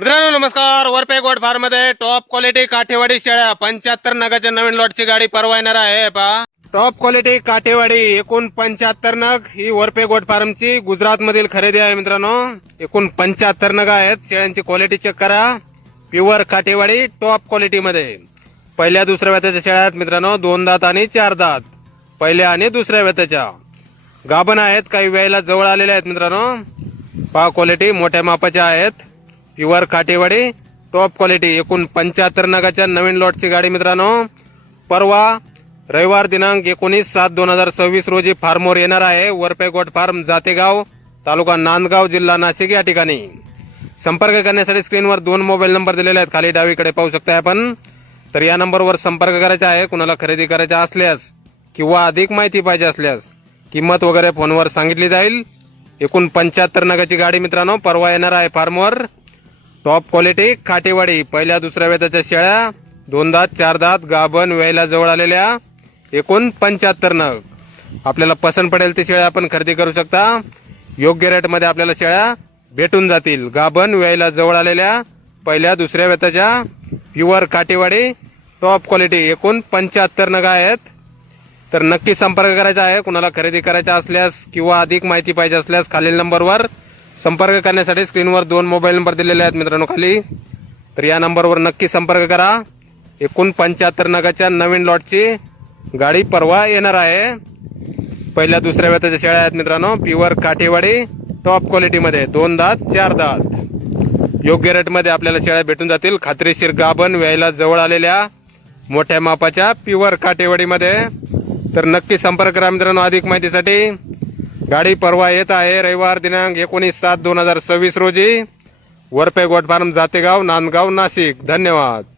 मित्रांनो नमस्कार. Varpe goat farm मध्ये टॉप क्वालिटी काठेवाडी शेळ्या 75 नगाच्या नवीन लॉटची गाडी परवा येणार आहे. पहा टॉप क्वालिटी काठेवाडी एकूण 75 नग ही वरपे गोट फार्मची गुजरात मधील खरेदी आहे. मित्रांनो एकूण 75 नग आहेत. शेळ्यांची क्वालिटी चेक करा. प्युअर काठेवाडी टॉप क्वालिटी मध्ये पहिल्या दुसऱ्या वेताच्या शेळ्या आहेत. मित्रांनो 2 दात आणि 4 दात पहिल्या आणि दुसऱ्या वेताच्या गाभण आहेत. काही वेळेला जवळ आलेल्या आहेत. मित्रांनो पहा क्वालिटी मोठ्या मापाच्या आहेत. प्युअर काठेवाडी टॉप क्वालिटी एकूण 75 नगाच्या नवीन लॉटची गाडी. मित्रांनो परवा रविवार दिनांक 19/7/2026 रोजी फार्मवर येणार आहे. वरपे गोट फार्म जातेगाव तालुका नांदगाव जिल्हा नाशिक या ठिकाणी. संपर्क करण्यासाठी स्क्रीनवर 2 मोबाईल नंबर दिलेले आहेत. खाली डावीकडे पाहू शकता आपण. तर या नंबरवर संपर्क करायचा आहे. कुणाला खरेदी करायचा असल्यास किंवा अधिक माहिती पाहिजे असल्यास किंमत वगैरे फोनवर सांगितली जाईल. एकूण 75 नगाची गाडी मित्रांनो परवा येणार आहे फार्मवर. टॉप क्वालिटी काठेवाडी पहिल्या दुसऱ्या वेताच्या शेळ्या 2 दात 4 दात गाभण वेळेला जवळ आलेल्या एकूण 75 नग. आपल्याला पसंत पडेल ती शेळ्या आपण खरेदी करू शकता. योग्य रेट मध्ये आपल्याला शेळ्या भेटून जातील. गाभण वेळेला जवळ आलेल्या पहिल्या दुसऱ्या वेताच्या प्युअर काठेवाडी टॉप क्वालिटी एकूण 75 नग आहेत. तर नक्की संपर्क करायचा आहे. कुणाला खरेदी करायचा असल्यास किंवा अधिक माहिती पाहिजे असल्यास खालील नंबरवर संपर्क करण्यासाठी स्क्रीनवर 2 मोबाईल नंबर दिलेले आहेत मित्रांनो खाली. तर या नंबरवर नक्की संपर्क करा. एकूण 75 नगाच्या नवीन लॉटची गाडी परवा येणार आहे. पहिल्या दुसऱ्या वेताच्या शेळ्या आहेत मित्रांनो. प्युअर काठेवाडी टॉप क्वालिटीमध्ये 2 दात 4 दात योग्य रेटमध्ये आपल्याला शेळ्या भेटून जातील. खात्रीशीर गाभण वेळेला जवळ आलेल्या मोठ्या मापाच्या प्युअर काठेवाडीमध्ये. तर नक्की संपर्क करा मित्रांनो अधिक माहितीसाठी. गाडी परवा येत आहे रविवार दिनांक 19/7/2026 रोजी. Varpe goat farm Jategaon Nandgaon Nashik. धन्यवाद.